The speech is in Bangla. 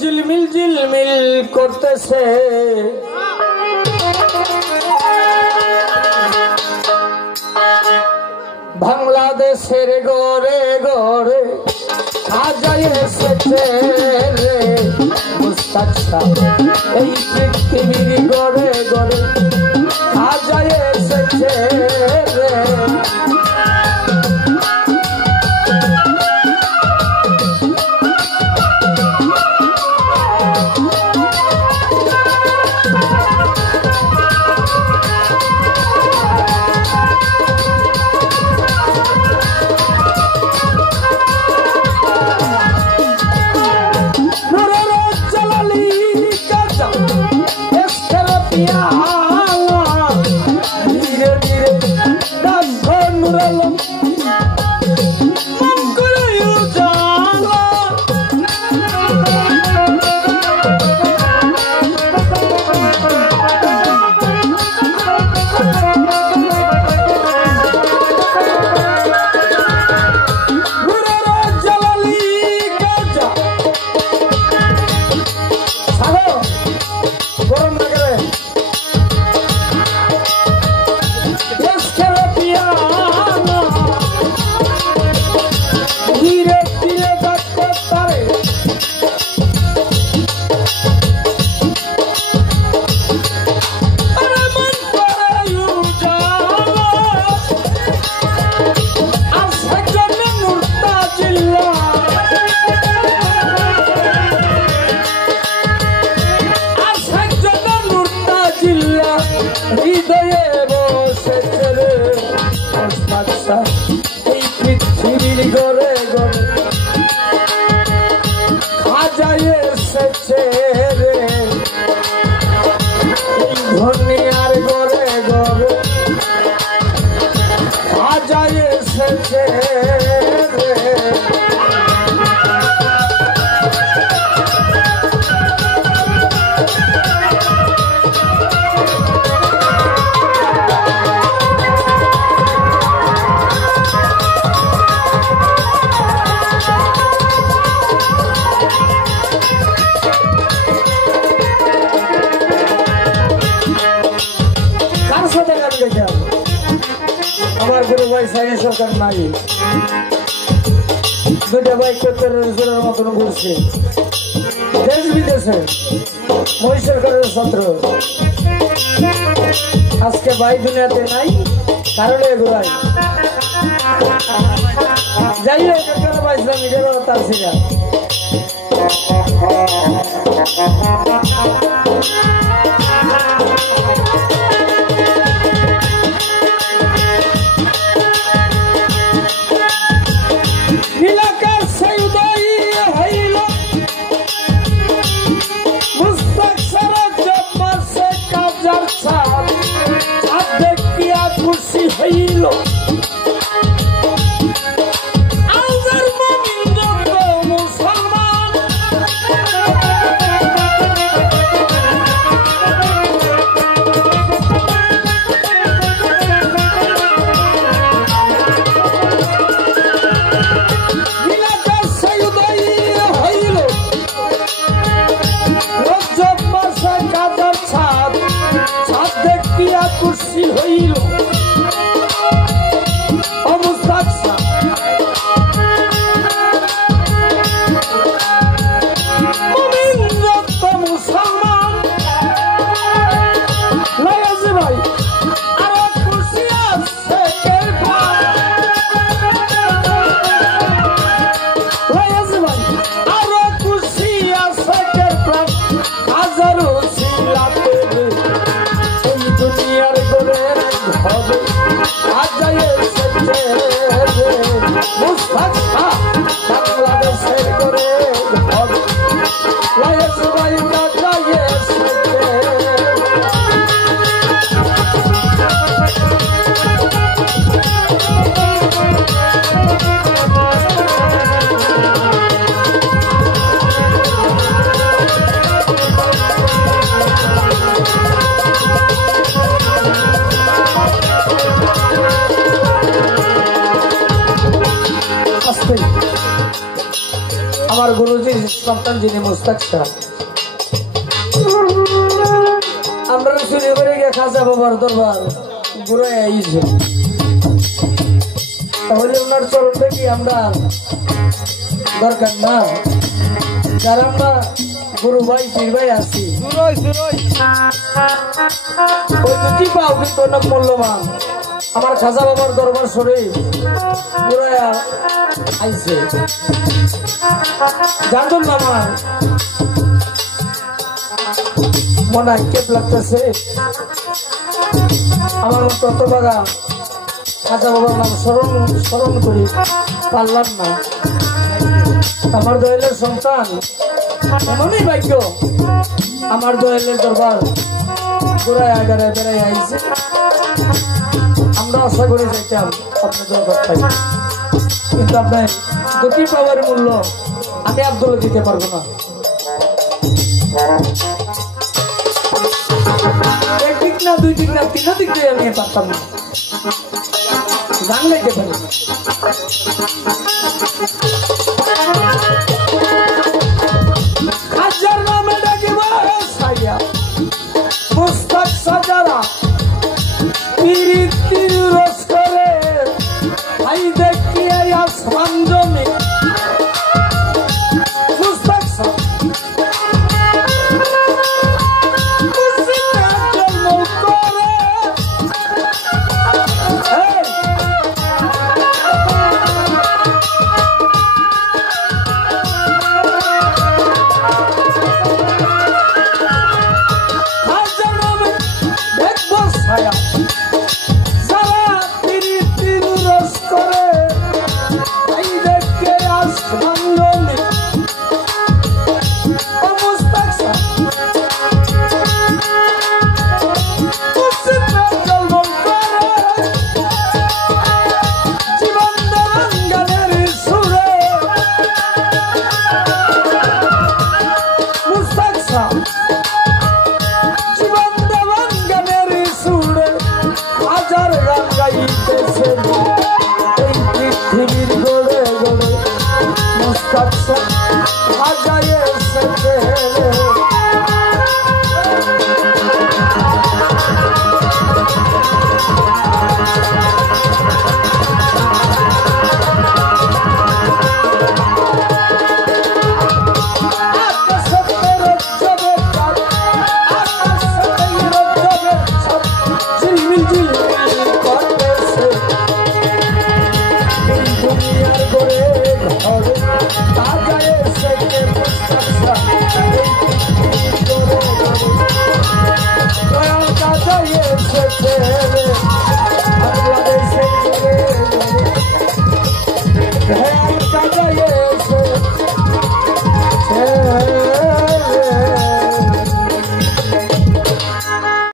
झिलमिल झिलमिल করতেছে বাংলাদেশের গড়ে গড়ে আজায় এসেছে রে মুস্তাক শাহ এই পৃথিবীর গড়ে গড়ে আজায় এসেছে রে এই পৃথিবীর গড়ে গড়ে আজায় এসেছে রে এই ধনিয়ার গড়ে গড়ে আজায় এসেছে রে আমার গুরু ভাই সাইন সরকার নাই দুটা ভাই ৭০ জনের মতন ঘুরছে দেশ বিদেশে মই সরকারের ছাত্র আজকে ভাই দুনিয়াতে নাই কারণে ঘুরাই যাই হোক একটা পাইছিলাম নিজেরও তার ছিল আমার গুরুজির সন্তান যিনি মুস্তাক শাহ, আমরা চুরি করে গিয়ে খাজা বাবার দরবার ঘুরে আইছি, তাহলে ওনার চরণটা কি আমরা দরকার না? যারা আমরা গুরু ভাই পীর ভাই আছি ওই দুটি পাও কিন্তু অনেক মূল্যবান। আমার খাজা বাবার দরবার শরীফ ঘুরে আইছে, জানতুন না আমার মনে আক্ষেপ লাগতেছে। আমার তত বাগা খাজা বাবার নাম স্মরণ করি পারলাম না। আমার দয়ালের সন্তান এমনই ভাগ্য, আমার দয়ালের দরবার ঘুরায় আগারে বেড়াই আইছে। আমরা আশা করে যাইতাম আপনার দরবার পাই, কিন্তু আপনার দুটি পাওয়ার মূল্য আমি আব্দুল্লাহ দিতে পারবো না। এক দিক না, দুই দিক না, তিন দিক দিয়ে আমি পারতাম না, গান গাইতে পারি না। খাজার নামে ডাকিব সাইয়া মুস্তাক সাজারা পিরিতির রস করে ভাই দেখিয়ে আসমান জমে মুস্তাক পৃথিবীর গড়ে গড়ে মুস্তাক